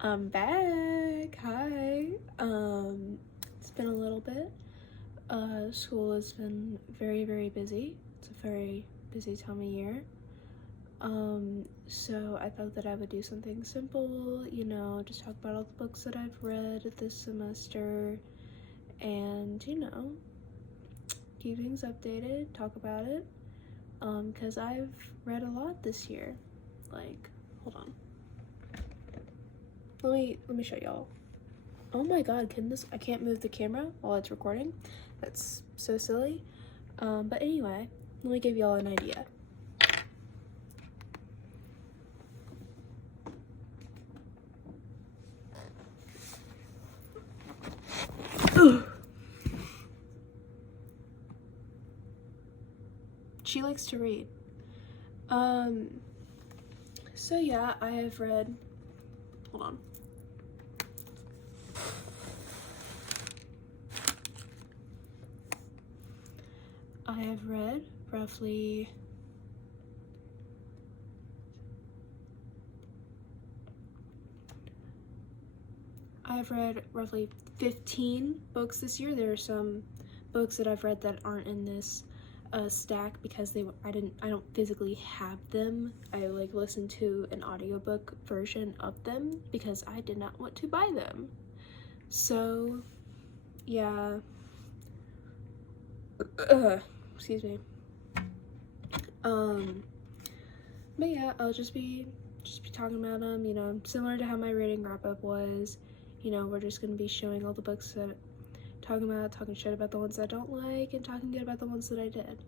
I'm back. Hi. It's been a little bit. School has been very, very busy. It's a very busy time of year. So I thought that I would do something simple, just talk about all the books that I've read this semester and, keep things updated, talk about it. Because I've read a lot this year. Hold on. Let me show y'all. Oh my god, I can't move the camera while it's recording. That's so silly. But anyway, let me give y'all an idea. She likes to read. So yeah, I have read, hold on. I have read roughly I have read roughly 15 books this year. There are some books that I've read that aren't in this stack because I don't physically have them. I listened to an audiobook version of them because I did not want to buy them. So yeah. Excuse me. But yeah, I'll just be talking about them, similar to how my reading wrap-up was. We're just gonna be showing all the books that talking shit about the ones that I don't like and talking good about the ones that I did.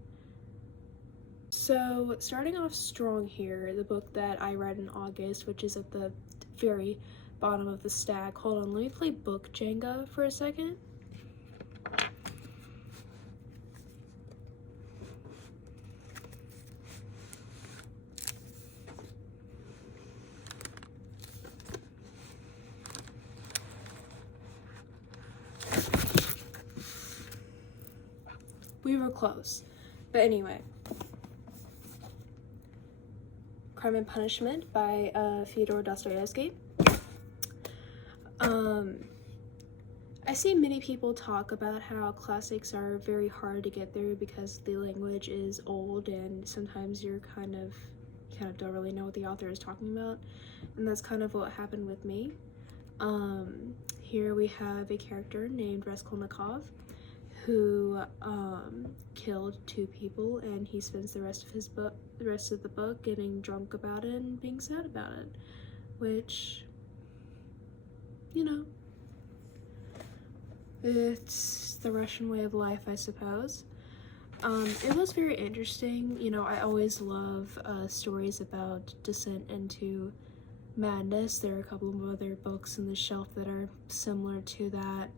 So starting off strong here, the book that I read in August, which is at the very bottom of the stack. Hold on, let me play book Jenga for a second. We were close. But anyway. Crime and Punishment by Fyodor Dostoevsky. I see many people talk about how classics are very hard to get through because the language is old and sometimes you kind of don't really know what the author is talking about, and that's kind of what happened with me. Here we have a character named Raskolnikov who killed 2 people, and he spends the rest of the book getting drunk about it and being sad about it, which, it's the Russian way of life, I suppose. It was very interesting. I always love stories about descent into madness. There are a couple of other books in the shelf that are similar to that.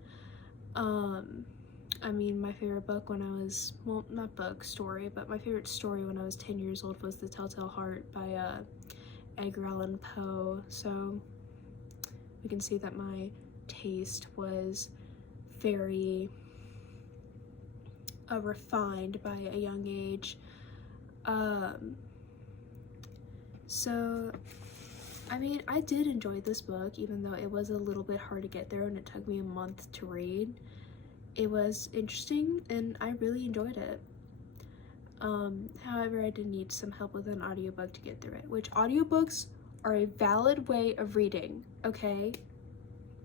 My favorite book when I was, well, not book, story, but my favorite story when I was 10 years old was The Telltale Heart by Edgar Allan Poe. So we can see that my taste was very refined by a young age. So I did enjoy this book, even though it was a little bit hard to get there and it took me a month to read. It was interesting and I really enjoyed it. However, I did need some help with an audiobook to get through it, which audiobooks are a valid way of reading, okay?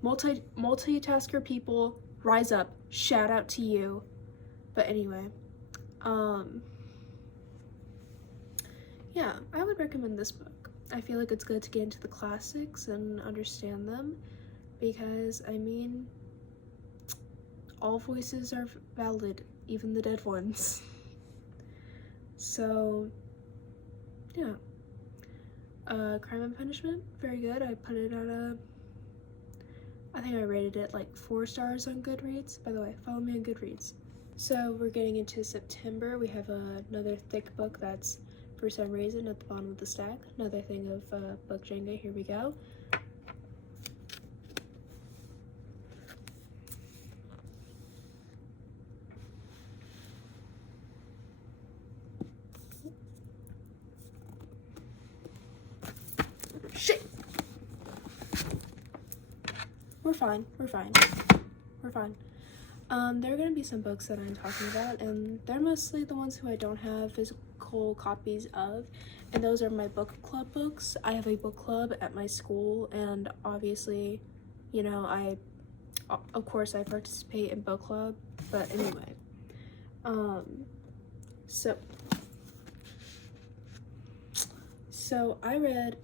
Multitasker people, rise up. Shout out to you. But anyway, yeah, I would recommend this book. I feel like it's good to get into the classics and understand them because, all voices are valid, even the dead ones. So, yeah. Crime and Punishment, very good. I put it at I think I rated it 4 stars on Goodreads. By the way, follow me on Goodreads. So we're getting into September. We have another thick book that's, for some reason, at the bottom of the stack. Another thing of book Jenga. Here we go. Shit! we're fine. We're fine. We're fine. There are gonna be some books that I'm talking about, and they're mostly the ones who I don't have physical copies of, and those are my book club books. I have a book club at my school, and obviously, you know, of course I participate in book club, but anyway. So I read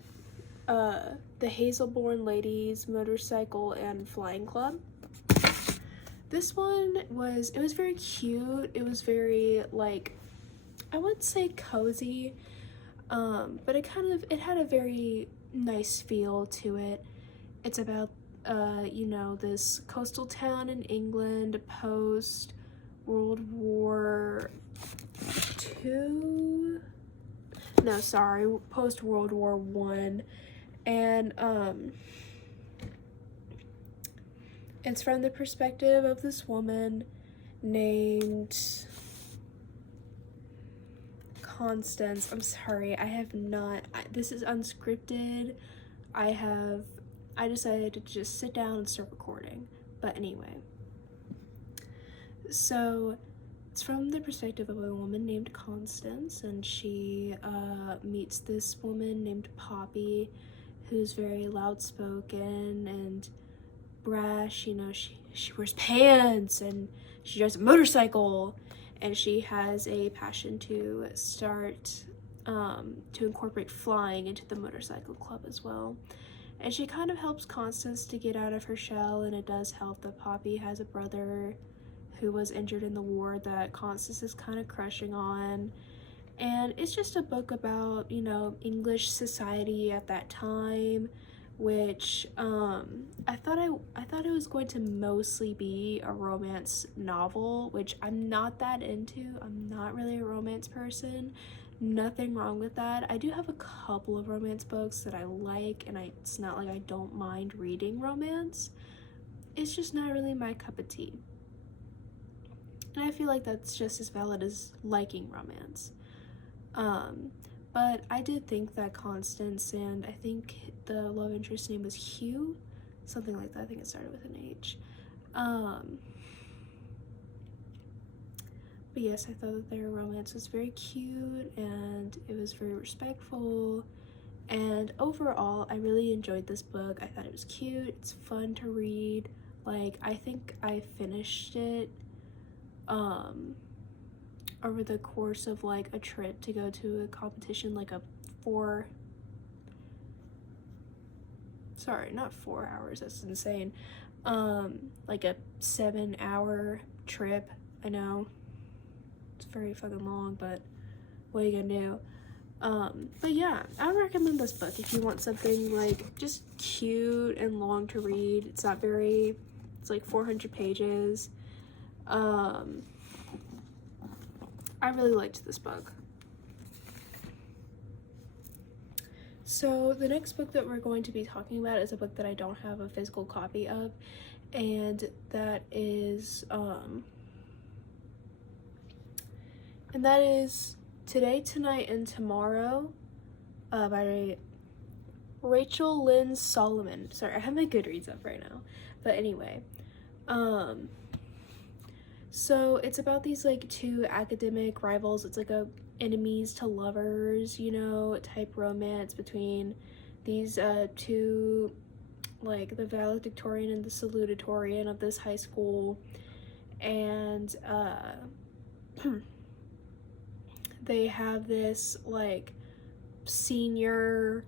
the Hazelborn Ladies Motorcycle and Flying Club. This one was very cute. It was very, like, I wouldn't say cozy, but it had a very nice feel to it. It's about you know, this coastal town in England post World War II. No, sorry, post World War I, and it's from the perspective of this woman named Constance. I'm sorry, this is unscripted. I decided to just sit down and start recording. But anyway, so it's from the perspective of a woman named Constance, and she meets this woman named Poppy, who's very loud-spoken and brash. You know, she wears pants and she drives a motorcycle, and she has a passion to start to incorporate flying into the motorcycle club as well. And she kind of helps Constance to get out of her shell, and it does help that Poppy has a brother who was injured in the war that Constance is kind of crushing on. And it's just a book about, you know, English society at that time, which I thought it was going to mostly be a romance novel, which I'm not that into. I'm not really a romance person. Nothing wrong with that. I do have a couple of romance books that I like, and it's not like I don't mind reading romance. It's just not really my cup of tea. And I feel like that's just as valid as liking romance. But I did think that Constance, and I think the love interest name was Hugh, something like that. I think it started with an H. But yes, I thought that their romance was very cute, and it was very respectful. And overall, I really enjoyed this book. I thought it was cute. It's fun to read. Like, I think I finished it over the course of like a trip to go to a competition, like not 4 hours, that's insane, like a 7-hour trip. I know it's very fucking long, but what are you gonna do? But yeah, I would recommend this book if you want something like just cute and long to read. It's like 400 pages. I really liked this book. So the next book that we're going to be talking about is a book that I don't have a physical copy of, and that is Today, Tonight, and Tomorrow by Rachel Lynn Solomon. Sorry, I have my Goodreads up right now. But anyway, so it's about these like two academic rivals. It's like a enemies to lovers, you know, type romance between these two, like the valedictorian and the salutatorian of this high school. And they have this like senior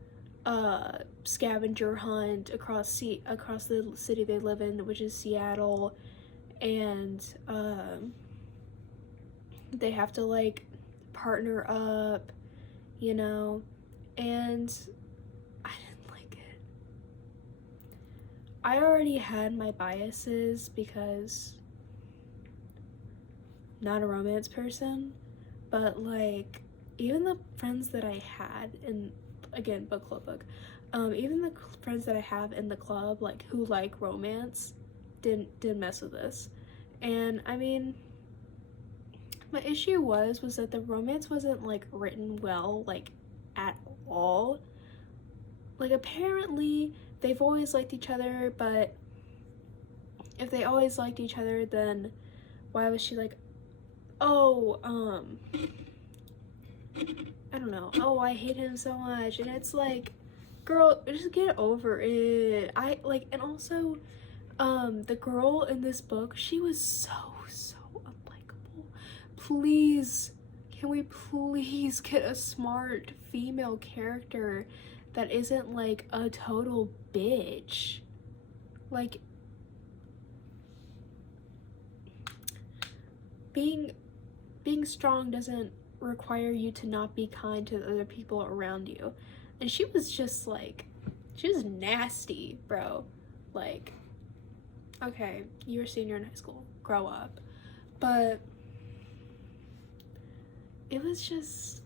scavenger hunt across the city they live in, which is Seattle, and they have to like partner up, you know, and I didn't like it. I already had my biases because I'm not a romance person, but like even the friends that I had in, again, book club book, even the friends that I have in the club, like who like romance, didn't mess with this. And I mean, my issue was that the romance wasn't like written well, like at all. Like apparently they've always liked each other, but if they always liked each other, then why was she like, oh, I don't know, oh, I hate him so much. And it's like, girl, just get over it. I like, and also the girl in this book, she was so unlikable. Please, can we please get a smart female character that isn't like a total bitch? Like, being strong doesn't require you to not be kind to other people around you. And she was just like, she was nasty, bro. Like, okay, you're a senior in high school, grow up. But it was just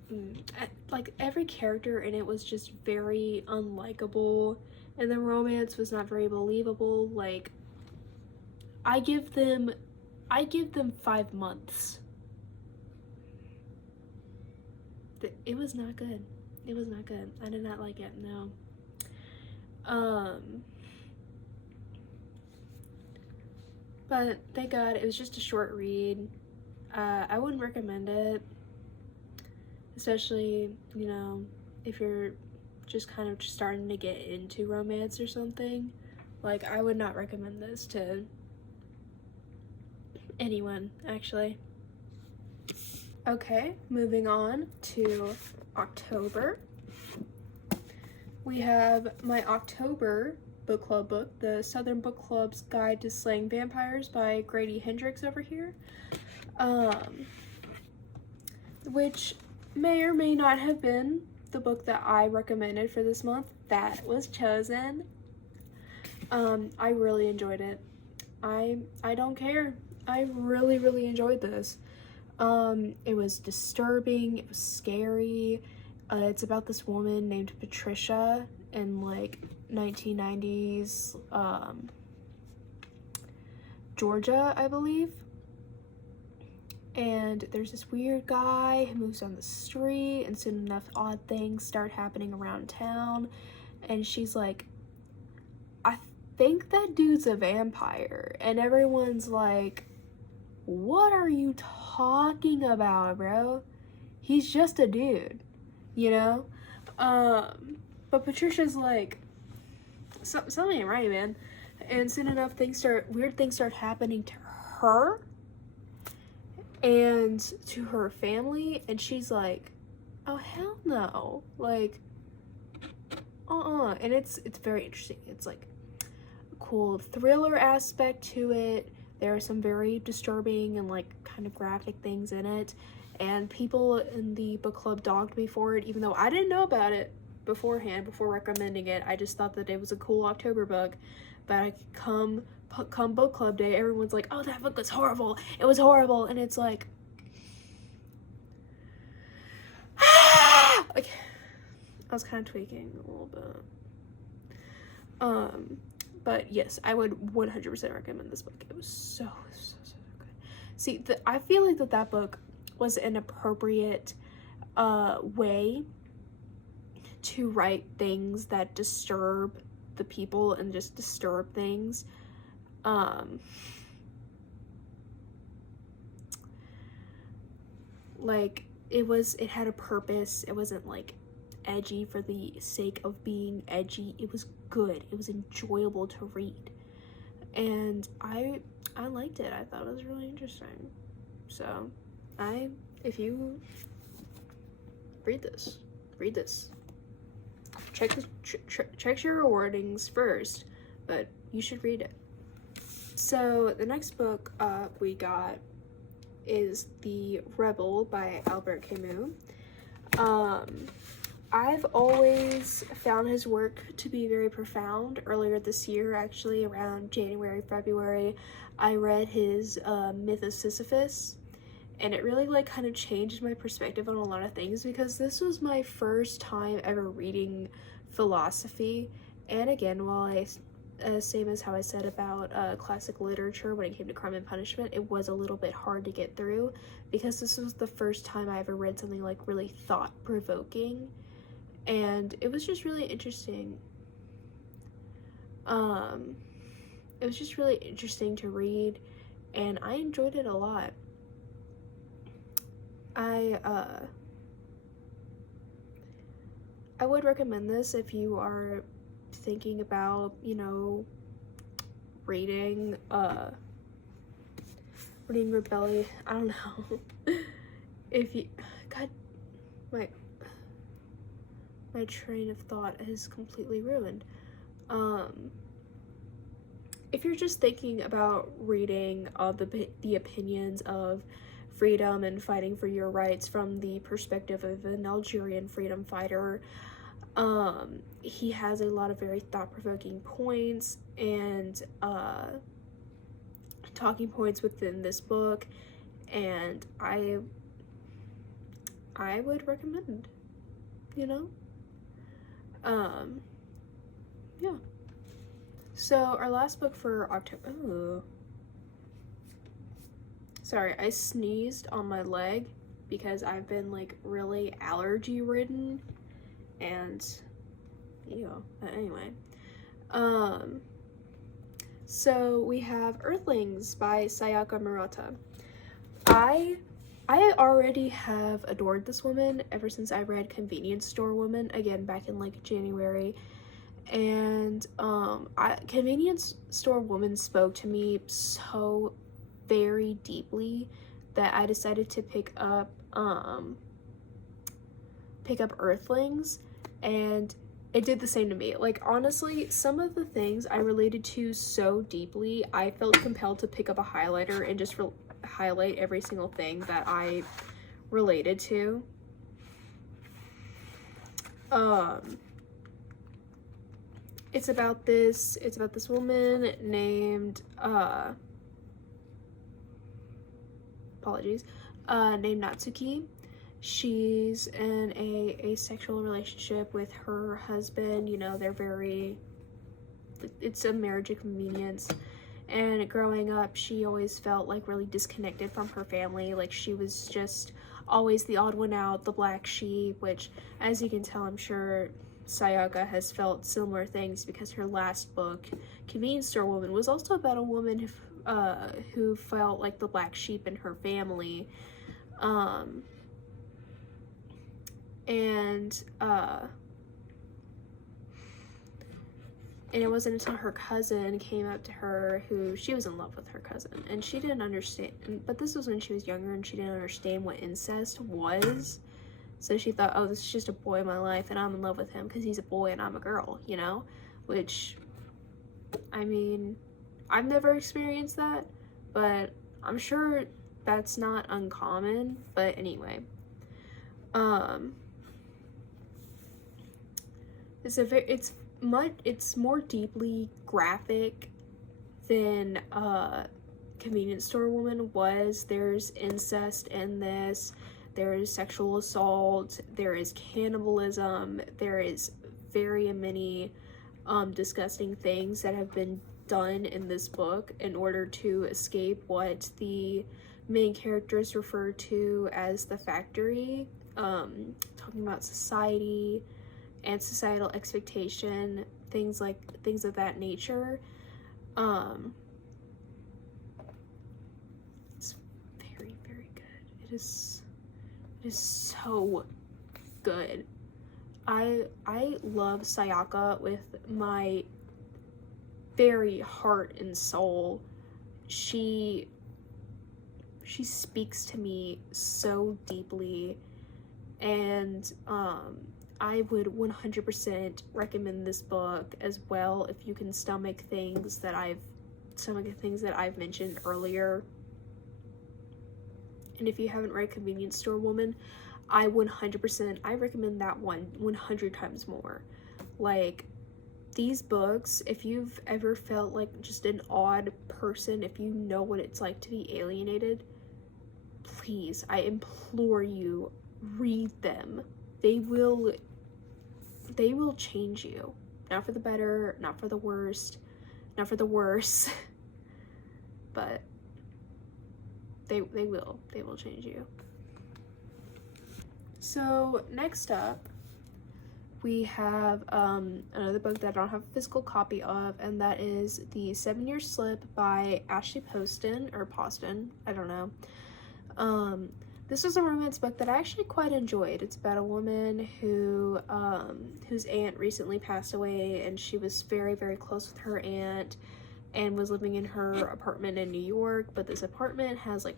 like every character in it was just very unlikable, and the romance was not very believable. Like, I give them 5 months. It was not good. It was not good. I did not like it. No. But thank God it was just a short read. I wouldn't recommend it, especially, you know, if you're just kind of starting to get into romance or something. Like, I would not recommend this to anyone, actually. Okay, moving on to October. We have my October book club book, the Southern Book Club's Guide to Slaying Vampires by Grady Hendrix over here, which may or may not have been the book that I recommended for this month. That was chosen. I really enjoyed it. I don't care. I really enjoyed this. It was disturbing, it was scary. It's about this woman named Patricia in like 1990s Georgia, I believe. And there's this weird guy who moves down the street, and soon enough odd things start happening around town, and she's like, I think that dude's a vampire. And everyone's like, what are you talking about, bro? He's just a dude, you know? But Patricia's like, something ain't right, man. And soon enough, weird things start happening to her and to her family, and she's like, oh hell no, like, and it's very interesting. It's like a cool thriller aspect to it. There are some very disturbing and like kind of graphic things in it, and people in the book club dogged me for it, even though I didn't know about it beforehand, before recommending it. I just thought that it was a cool October book. But I come book club day, everyone's like, oh, that book was horrible, it was horrible. And it's like, like, I was kind of tweaking a little bit. But yes, I would 100% recommend this book. It was so good. See, I feel like that book was an appropriate way to write things that disturb the people and just disturb things. Like, it had a purpose. It wasn't like edgy for the sake of being edgy. It was good. It was enjoyable to read, and I liked it. I thought it was really interesting. So if you read this, check your awardings first, but you should read it. So the next book we got is The Rebel by Albert Camus. I've always found his work to be very profound. Earlier this year, actually, around January, February, I read his Myth of Sisyphus, and it really like kind of changed my perspective on a lot of things, because this was my first time ever reading philosophy. And again, while I same as how I said about classic literature when it came to Crime and Punishment, it was a little bit hard to get through, because this was the first time I ever read something like really thought-provoking, and it was just really interesting. it was just really interesting to read, and I enjoyed it a lot. I would recommend this if you are thinking about, you know, reading Rebellion. I don't know. If you, God, my train of thought is completely ruined. If you're just thinking about reading the opinions of freedom and fighting for your rights from the perspective of an Algerian freedom fighter, he has a lot of very thought-provoking points and talking points within this book, and I would recommend, you know? Yeah. So our last book for October, ooh. Sorry, I sneezed on my leg because I've been like really allergy ridden, and but anyway. So we have Earthlings by Sayaka Murata. I already have adored this woman ever since I read Convenience Store Woman, again back in like January, and Convenience Store Woman spoke to me so very deeply that I decided to pick up Earthlings, and it did the same to me. Like, honestly, some of the things I related to so deeply, I felt compelled to pick up a highlighter and just highlight every single thing that I related to. It's about this woman named named Natsuki. She's in a asexual relationship with her husband. You know, it's a marriage of convenience. And growing up, she always felt like really disconnected from her family. Like, she was just always the odd one out, the black sheep, which, as you can tell, I'm sure Sayaka has felt similar things, because her last book, Convenience Store Woman, was also about a woman who felt like the black sheep in her family. And it wasn't until her cousin came up to her, who she was in love with her cousin, and she didn't understand, but this was when she was younger and she didn't understand what incest was. So she thought, oh, this is just a boy in my life and I'm in love with him because he's a boy and I'm a girl, you know? Which, I mean, I've never experienced that, but I'm sure that's not uncommon. But anyway, it's more deeply graphic than Convenience Store Woman was. There's incest in this, there is sexual assault, there is cannibalism, there is very many disgusting things that have been done in this book in order to escape what the main characters refer to as the factory, talking about society and societal expectation, things of that nature. It's very, very good. It is so good. I love Sayaka with my very heart and soul. She speaks to me so deeply, and I would 100% recommend this book as well if you can stomach things that I've mentioned earlier. And if you haven't read Convenience Store Woman, I recommend that one 100 times more. Like, these books, if you've ever felt like just an odd person, if you know what it's like to be alienated, please, I implore you, read them. They will change you. Not for the better, not for the worst, not for the worse, but they will change you. So next up, we have another book that I don't have a physical copy of, and that is The 7-Year Slip by Ashley Poston, or Poston, I don't know. This was a romance book that I actually quite enjoyed. It's about a woman who whose aunt recently passed away, and she was very, very close with her aunt and was living in her apartment in New York, but this apartment has a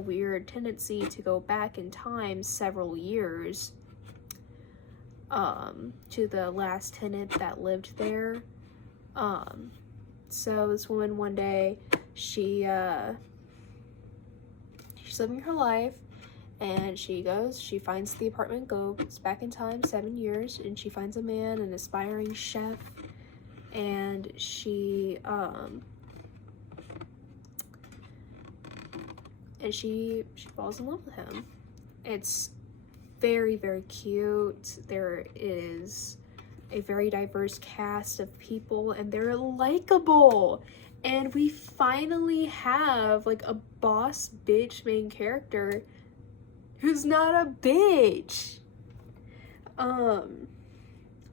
weird tendency to go back in time several years to the last tenant that lived there. So this woman, one day, she's living her life, and she finds the apartment, goes back in time 7 years, and she finds a man, an aspiring chef, and she falls in love with him. It's very, very cute. There is a very diverse cast of people, and they're likable. And we finally have like a boss bitch main character who's not a bitch.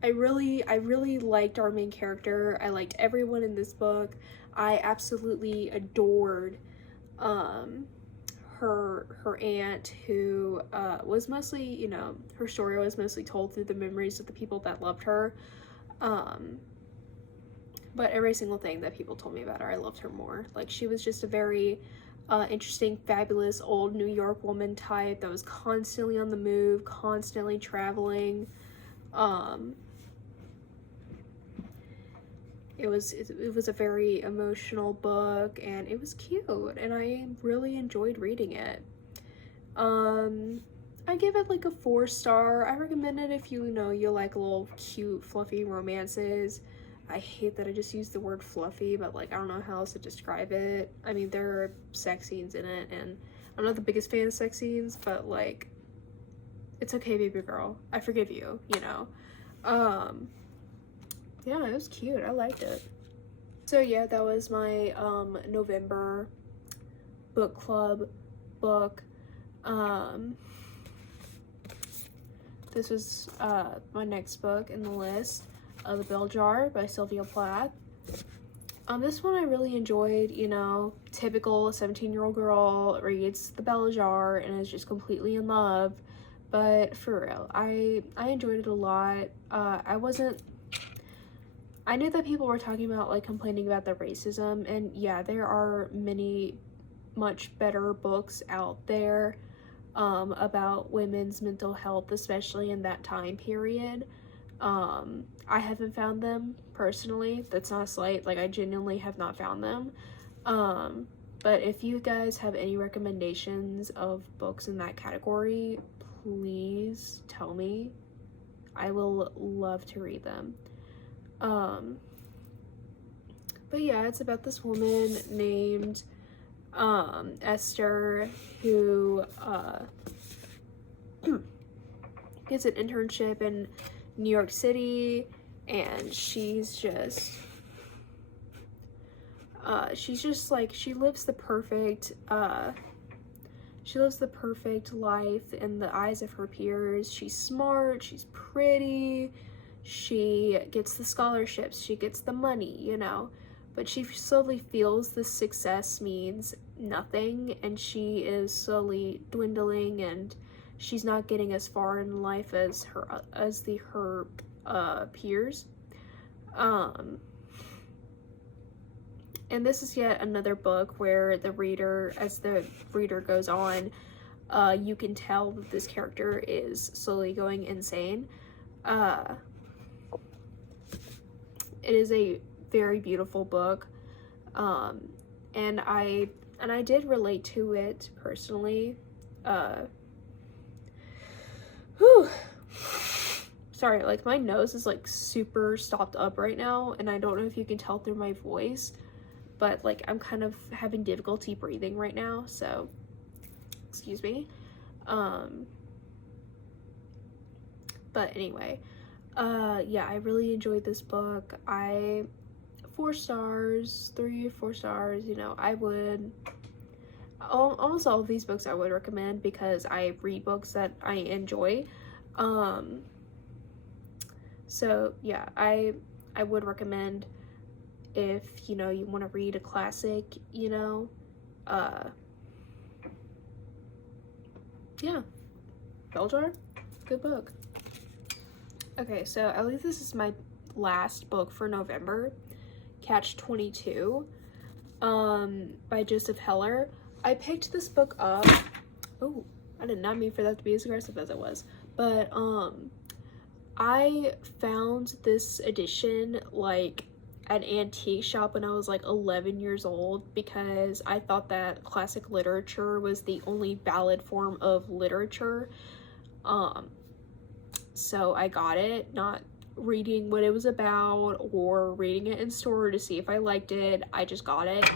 I really liked our main character. I liked everyone in this book. I absolutely adored her aunt, who was mostly, you know, her story was mostly told through the memories of the people that loved her. But every single thing that people told me about her, I loved her more. Like, she was just a very interesting, fabulous old New York woman type that was constantly on the move, constantly traveling. It was a very emotional book, and it was cute, and I really enjoyed reading it. I give it like a 4-star. I recommend it if you like little cute fluffy romances. I hate that I just used the word fluffy, but like I don't know how else to describe it. I mean, there are sex scenes in it, and I'm not the biggest fan of sex scenes, but like, it's okay, baby girl, I forgive you, you know. Yeah, it was cute. I liked it. So yeah, that was my November book club book. This was my next book in the list, The Bell Jar by Sylvia Plath. This one I really enjoyed. You know, typical 17-year-old girl reads The Bell Jar and is just completely in love. But for real, I enjoyed it a lot. I knew that people were talking about, like, complaining about the racism, and yeah, there are many much better books out there about women's mental health, especially in that time period. I haven't found them personally. That's not a slight, like, I genuinely have not found them. But if you guys have any recommendations of books in that category, please tell me. I will love to read them. But yeah, it's about this woman named Esther, who gets an internship in New York City, and she's just like, she lives the perfect life in the eyes of her peers. She's smart, she's pretty, she gets the scholarships, she gets the money, you know, but she slowly feels this success means nothing, and she is slowly dwindling, and she's not getting as far in life as her peers. And this is yet another book where as the reader goes on, you can tell that this character is slowly going insane. It is a very beautiful book, and I did relate to it personally. Sorry, like, my nose is like super stopped up right now, and I don't know if you can tell through my voice, but like, I'm kind of having difficulty breathing right now, so excuse me. But anyway, yeah, I really enjoyed this book. 4 stars, 3 or 4 stars, you know, I would, almost all of these books I would recommend because I read books that I enjoy. So yeah, I would recommend, if you know you want to read a classic, you know, yeah, Bell Jar, good book. Okay, so at least this is my last book for November, Catch 22, by Joseph Heller. I picked this book up. Oh, I did not mean for that to be as aggressive as it was, but I found this edition like at an antique shop when I was like 11 years old, because I thought that classic literature was the only valid form of literature. So I got it, not reading what it was about or reading it in store to see if I liked it. I just got it.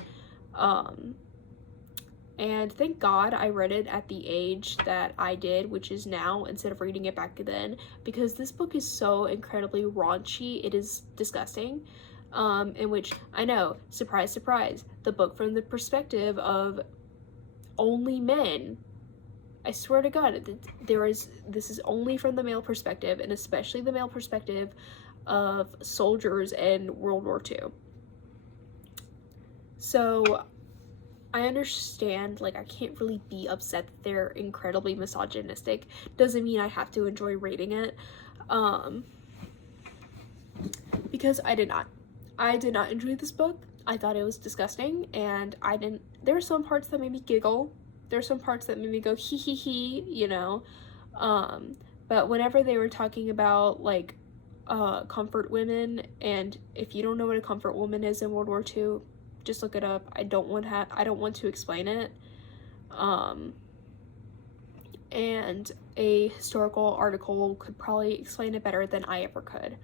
And thank God I read it at the age that I did, which is now, instead of reading it back then, because this book is so incredibly raunchy. It is disgusting. In which, I know, surprise, surprise, the book from the perspective of only men. I swear to God, this is only from the male perspective, and especially the male perspective of soldiers in World War II. So I understand, like, I can't really be upset that they're incredibly misogynistic. Doesn't mean I have to enjoy reading it. Because I did not enjoy this book. I thought it was disgusting, and there were some parts that made me giggle. There's some parts that made me go hee hee hee, you know. But whenever they were talking about like comfort women, and if you don't know what a comfort woman is in World War II, just look it up. I don't want to explain it. And a historical article could probably explain it better than I ever could.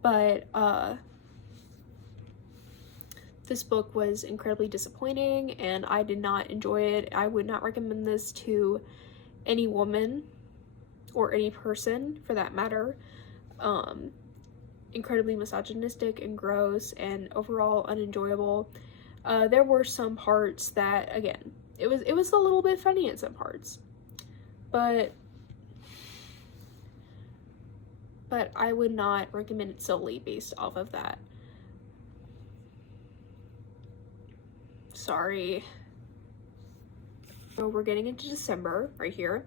But this book was incredibly disappointing, and I did not enjoy it. I would not recommend this to any woman, or any person for that matter. Incredibly misogynistic and gross, and overall unenjoyable. There were some parts that, again, it was a little bit funny in some parts, but I would not recommend it solely based off of that. Sorry. So we're getting into December right here.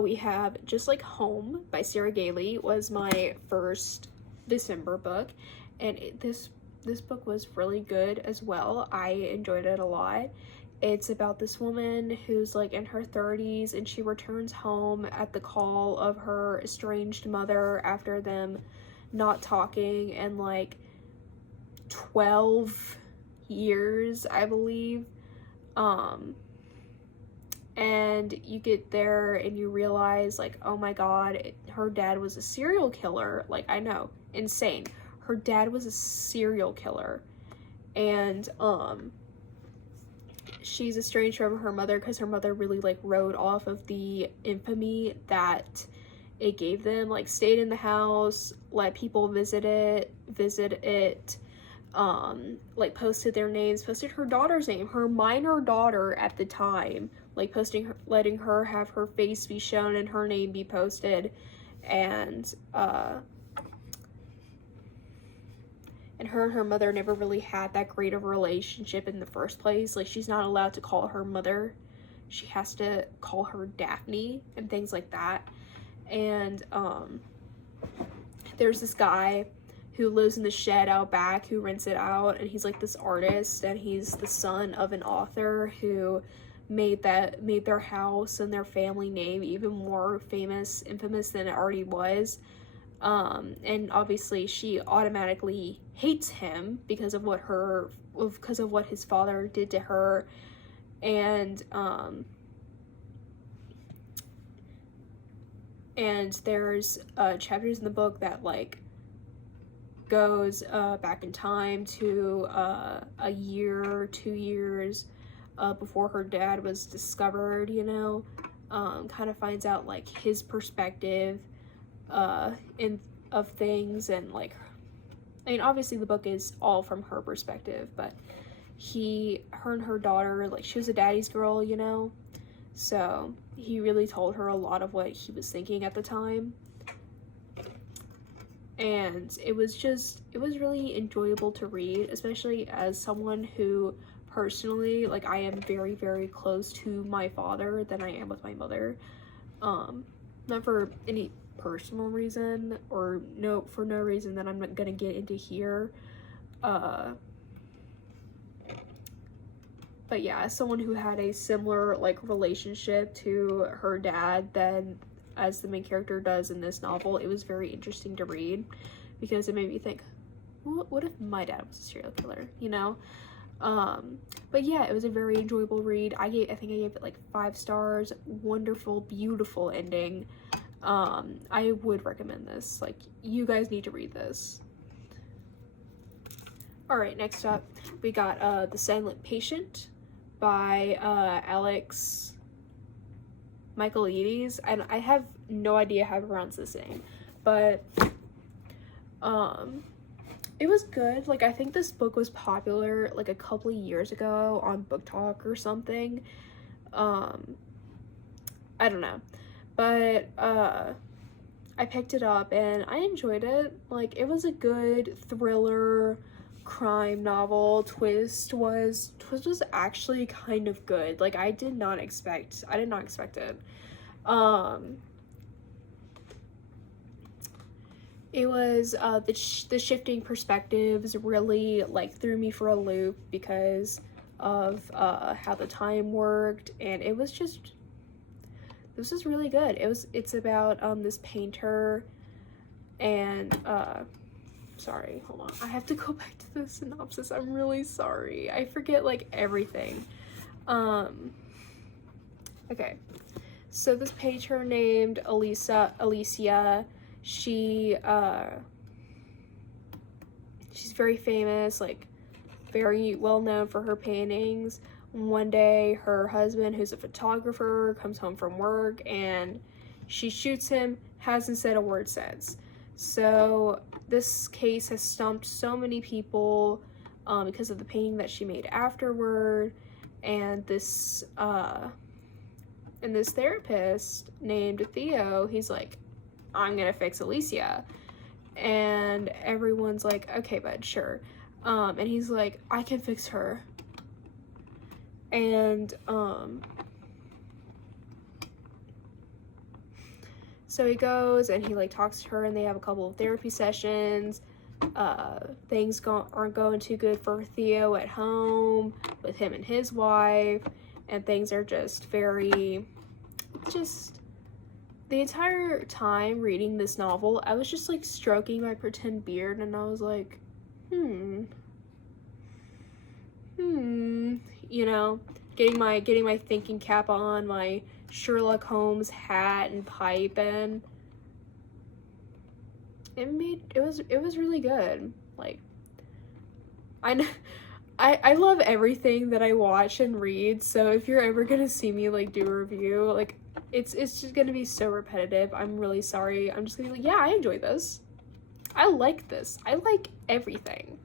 We have Just Like Home by Sarah Gailey was my first December book, and this book was really good as well. I enjoyed it a lot. It's about this woman who's like in her 30s, and she returns home at the call of her estranged mother after them not talking in like 12 years, I believe. And you get there and you realize, like, oh my God, her dad was a serial killer. Like, I know, insane. Her dad was a serial killer, and she's estranged from her mother because her mother really like rode off of the infamy that it gave them. Like, stayed in the house, let people visit it, like posted their names, posted her daughter's name, her minor daughter at the time, like letting her have her face be shown and her name be posted, and her and her mother never really had that great of a relationship in the first place. Like, she's not allowed to call her mother. She has to call her Daphne and things like that. And there's this guy who lives in the shed out back who rents it out, and he's like this artist, and he's the son of an author who made their house and their family name even more infamous than it already was. And obviously she automatically hates him because of what his father did to her. And there's chapters in the book that like goes back in time to a year, 2 years before her dad was discovered, you know. Kind of finds out like his perspective of things, and like, I mean, obviously the book is all from her perspective, but her and her daughter, like, she was a daddy's girl, you know, so he really told her a lot of what he was thinking at the time. and it was really enjoyable to read, especially as someone who personally, like, I am very, very close to my father than I am with my mother. Not for any personal reason, or for no reason that I'm not gonna get into here. But yeah, as someone who had a similar, like, relationship to her dad than as the main character does in this novel, it was very interesting to read, because it made me think, what if my dad was a serial killer, you know? But yeah, it was a very enjoyable read. I think I gave it like 5 stars. Wonderful, beautiful ending. I would recommend this. Like, you guys need to read this. Alright, next up, we got The Silent Patient by Alex Michaelides, and I have no idea how to pronounce this name, but it was good. Like, I think this book was popular like a couple of years ago on Book Talk or something. I don't know, but I picked it up and I enjoyed it. Like, it was a good thriller crime novel. Twist was actually kind of good. Like, I did not expect it. It was the shifting perspectives really, like, threw me for a loop because of how the time worked, and it was just really good. It's about this painter, and sorry, hold on, I have to go back to the synopsis. I'm really sorry, I forget like everything. Okay, so this painter named Alicia, she's very famous, like very well known for her paintings. One day her husband, who's a photographer, comes home from work and she shoots him, hasn't said a word since. So this case has stumped so many people because of the painting that she made afterward, and this therapist named Theo, he's like, I'm gonna fix Alicia. And everyone's like, okay, bud, sure. And he's like, I can fix her. And so he goes and he like talks to her, and they have a couple of therapy sessions. Things aren't going too good for Theo at home with him and his wife, and things are just very, the entire time reading this novel, I was just like stroking my pretend beard, and I was like, you know, getting my thinking cap on, my Sherlock Holmes hat and pipe, and it was really good. Like, I love everything that I watch and read, so if you're ever gonna see me like do a review, like, it's just gonna be so repetitive. I'm really sorry. I'm just gonna be like, yeah, I enjoy this. I like this. I like everything.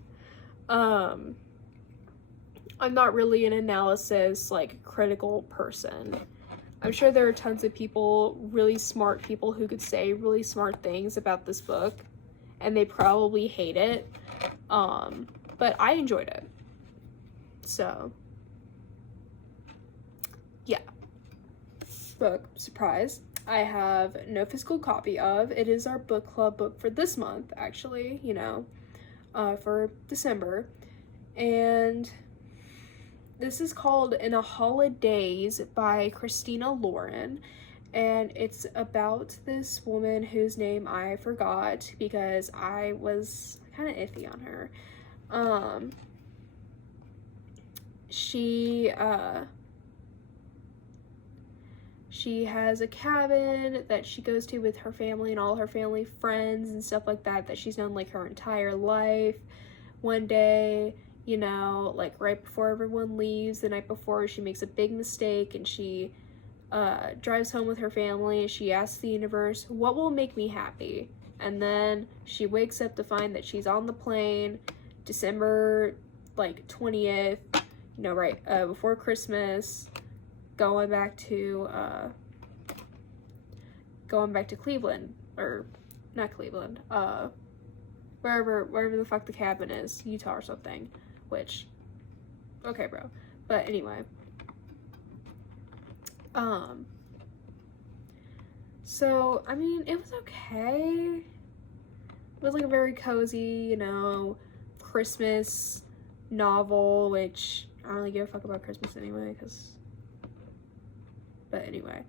I'm not really an analysis, like, critical person. I'm sure there are tons of people, really smart people, who could say really smart things about this book, and they probably hate it. But I enjoyed it. So, yeah. Book, surprise, I have no physical copy of. It is our book club book for this month, actually, you know, for December. And this is called In a Holidays by Christina Lauren, and it's about this woman whose name I forgot because I was kind of iffy on her. She has a cabin that she goes to with her family and all her family friends and stuff like that, that she's known like her entire life. One day, you know, like right before everyone leaves, the night before, she makes a big mistake, and she drives home with her family, and she asks the universe, what will make me happy? And then she wakes up to find that she's on the plane December like 20th, you know, right before Christmas, going back to Cleveland, or not Cleveland, wherever the fuck the cabin is, Utah or something, which, okay, bro. But anyway, so, I mean, it was okay. It was like a very cozy, you know, Christmas novel, which I don't really give a fuck about Christmas anyway, but anyway,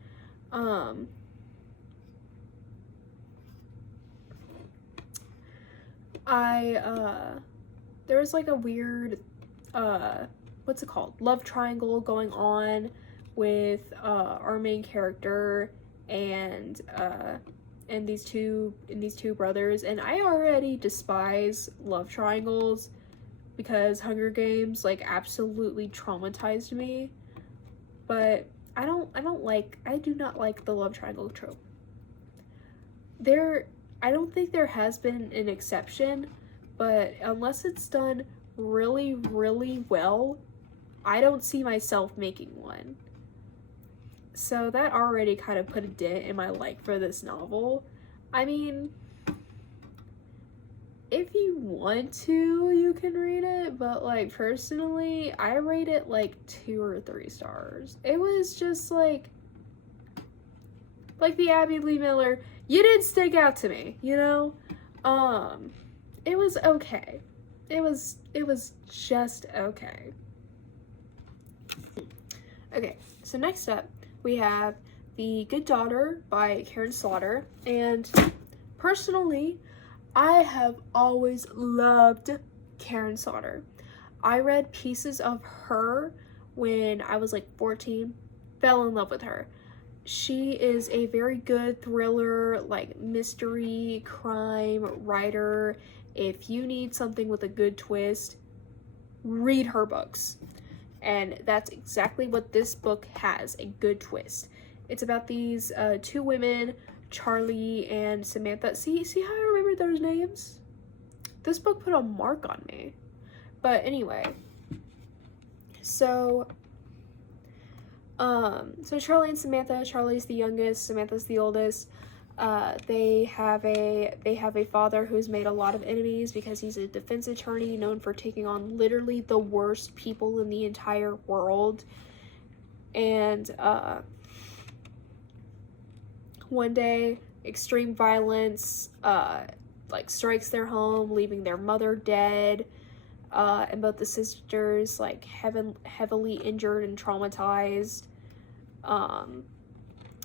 there was like a weird, what's it called? Love triangle going on with, our main character and these two brothers, and I already despise love triangles because Hunger Games like absolutely traumatized me, but I do not like the love triangle trope. I don't think there has been an exception, but unless it's done really, really well, I don't see myself making one. So that already kind of put a dent in my like for this novel. I mean, if you want to, you can read it, but like personally, I rate it like 2 or 3 stars. It was just like the Abby Lee Miller, you didn't stick out to me, you know? It was okay. It was just okay. Okay, so next up, we have The Good Daughter by Karen Slaughter, and personally, I have always loved Karen Slaughter. I read pieces of her when I was like 14, fell in love with her. She is a very good thriller, like mystery, crime writer. If you need something with a good twist, read her books. And that's exactly what this book has, a good twist. It's about these 2 women, Charlie and Samantha. See how I remember those names? This book put a mark on me. But anyway, so Charlie and Samantha, Charlie's the youngest, Samantha's the oldest. They have a father who's made a lot of enemies because he's a defense attorney known for taking on literally the worst people in the entire world. And one day, extreme violence like strikes their home, leaving their mother dead, and both the sisters like heavily injured and traumatized.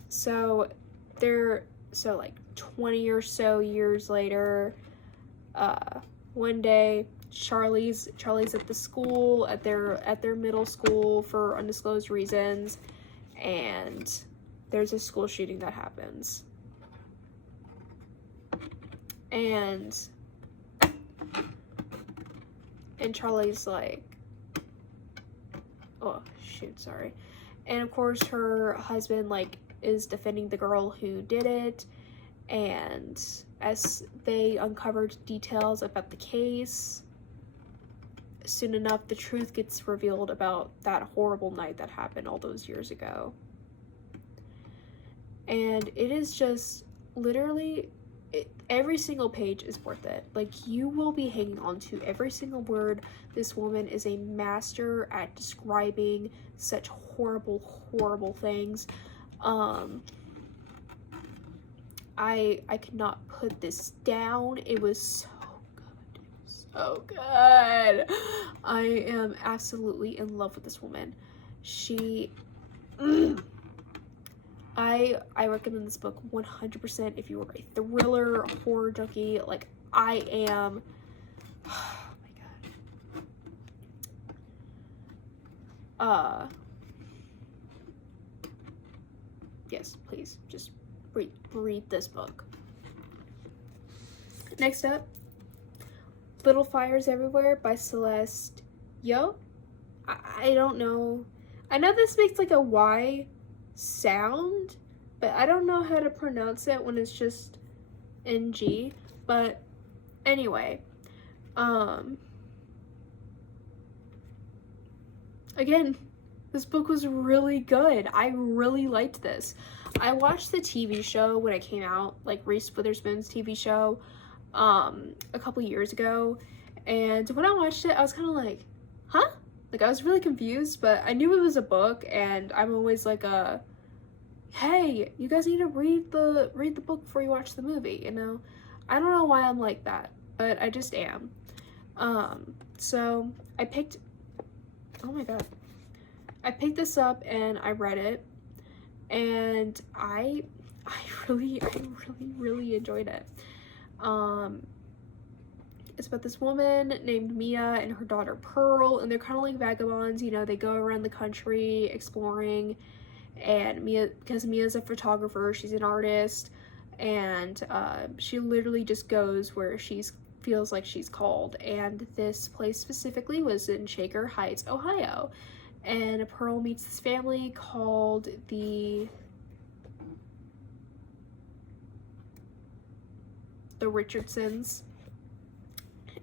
So like 20 or so years later, one day Charlie's at the school, at their middle school for undisclosed reasons, and there's a school shooting that happens. And Charlie's like, oh shoot, sorry. And of course her husband like is defending the girl who did it, and as they uncovered details about the case, soon enough the truth gets revealed about that horrible night that happened all those years ago. And it is just literally every single page is worth it. Like, you will be hanging on to every single word. This woman is a master at describing such horrible things. I could not put this down. It was so good. It was so good. I am absolutely in love with this woman. I recommend this book 100% if you are a thriller, horror junkie, like I am. Oh my god. Yes, please, just read this book. Next up, Little Fires Everywhere by Celeste Yo. I don't know. I know this makes like a Y sound, but I don't know how to pronounce it when it's just NG. But anyway, again, this book was really good. I really liked this. I watched the TV show when it came out, like Reese Witherspoon's TV show. a couple years ago, and when I watched it, I was kind of like, huh? Like, I was really confused, but I knew it was a book, and I'm always like hey, you guys need to read the book before you watch the movie, you know? I don't know why I'm like that, but I just am. So I picked, oh my god, I picked this up and I read it, and I really enjoyed it. It's about this woman named Mia and her daughter Pearl, and they're kind of like vagabonds, you know, they go around the country exploring, and because Mia's a photographer, she's an artist, and she literally just goes where she feels like she's called, and this place specifically was in Shaker Heights, Ohio, and Pearl meets this family called the Richardsons,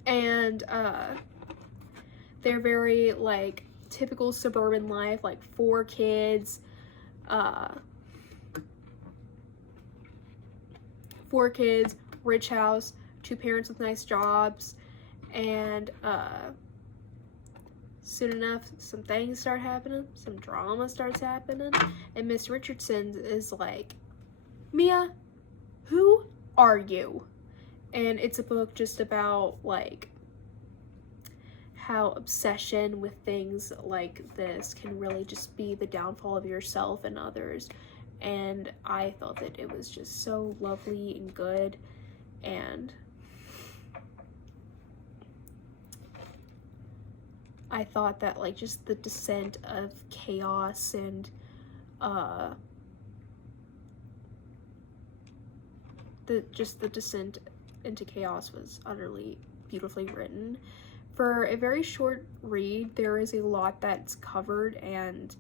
and they're very like typical suburban life, like 4 kids, 4 kids, rich house, 2 parents with nice jobs, and soon enough some things start happening, some drama starts happening, and Miss Richardson is like, Mia, who are you? And it's a book just about like how obsession with things like this can really just be the downfall of yourself and others. And I thought that it was just so lovely and good, and I thought that like just the descent of chaos and the descent into chaos was utterly beautifully written. For a very short read, there is a lot that's covered, and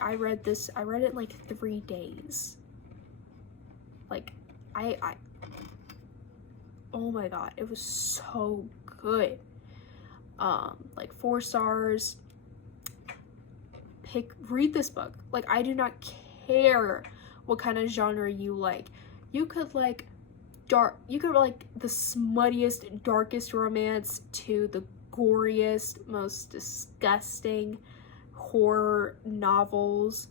I read it in like 3 days. Like, oh my god, it was so good. Like 4 stars. Read this book. Like, I do not care what kind of genre you like. You could like the smuttiest, darkest romance to the goriest, most disgusting horror novels.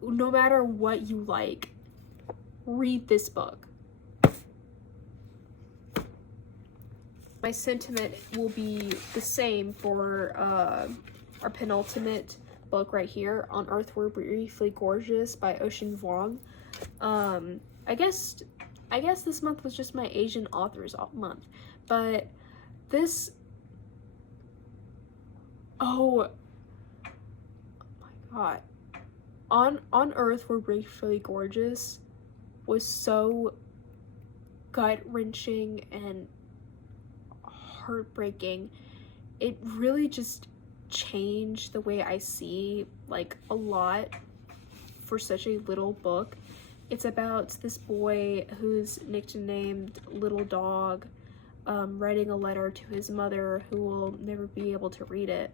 No matter what you like, read this book. My sentiment will be the same for our penultimate book right here, On Earth We're Briefly Gorgeous by Ocean Vuong. I guess this month was just my Asian authors month, but this, oh my god, On Earth We're Briefly Gorgeous was so gut-wrenching and heartbreaking. It really just changed the way I see like a lot for such a little book. It's about this boy who's nicknamed Little Dog, writing a letter to his mother, who will never be able to read it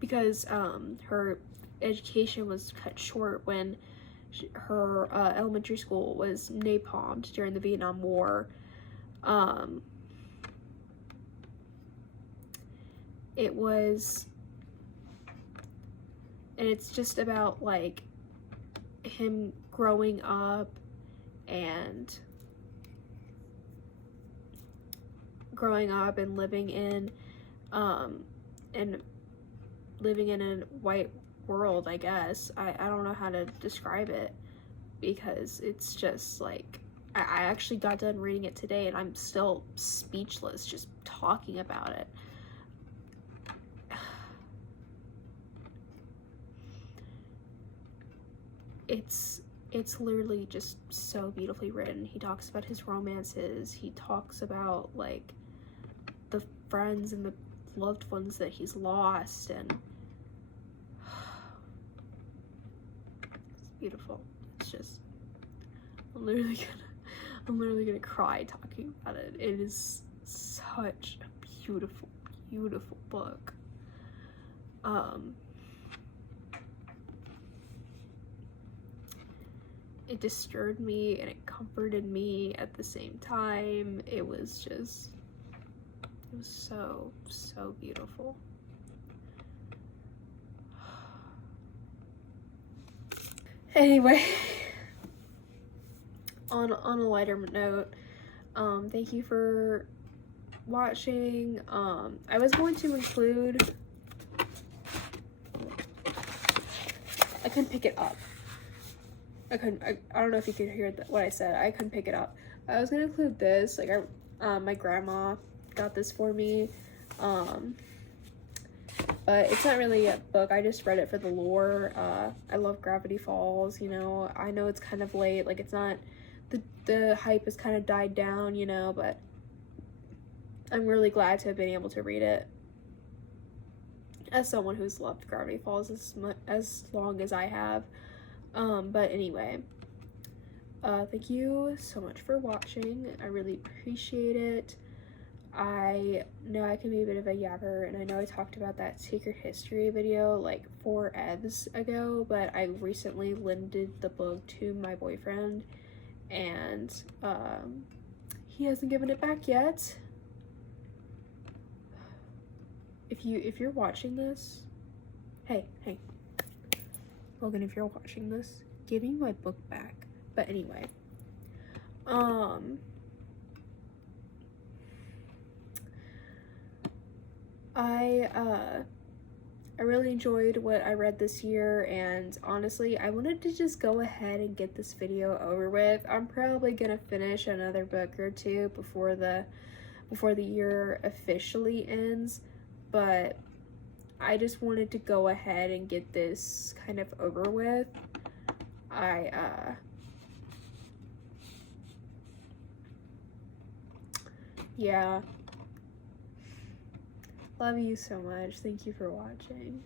because her education was cut short when her elementary school was napalmed during the Vietnam War. And it's just about like him growing up and living in a white world, I guess. I don't know how to describe it, because it's just like I actually got done reading it today and I'm still speechless just talking about it. It's literally just so beautifully written. He talks about his romances. He talks about like the friends and the loved ones that he's lost, and it's beautiful. It's just, I'm literally gonna cry talking about it. It is such a beautiful, beautiful book. it disturbed me and it comforted me at the same time. It was so, so beautiful. Anyway, on a lighter note, thank you for watching. I was going to include, I couldn't pick it up. I don't know if you could hear what I said. I couldn't pick it up. I was gonna include this, like, my grandma got this for me, but it's not really a book. I just read it for the lore. I love Gravity Falls, you know. I know it's kind of late, like, it's not, the hype has kind of died down, you know, but I'm really glad to have been able to read it as someone who's loved Gravity Falls as long as I have. But anyway, thank you so much for watching. I really appreciate it. I know I can be a bit of a yapper, and I know I talked about that secret history video like 4 evs ago, but I recently lended the book to my boyfriend, and he hasn't given it back yet. If you're watching this, hey, Logan, if you're watching this, give me my book back. But anyway, I really enjoyed what I read this year, and honestly, I wanted to just go ahead and get this video over with. I'm probably gonna finish another book or two before the year officially ends, but I just wanted to go ahead and get this kind of over with. Yeah. Love you so much. Thank you for watching.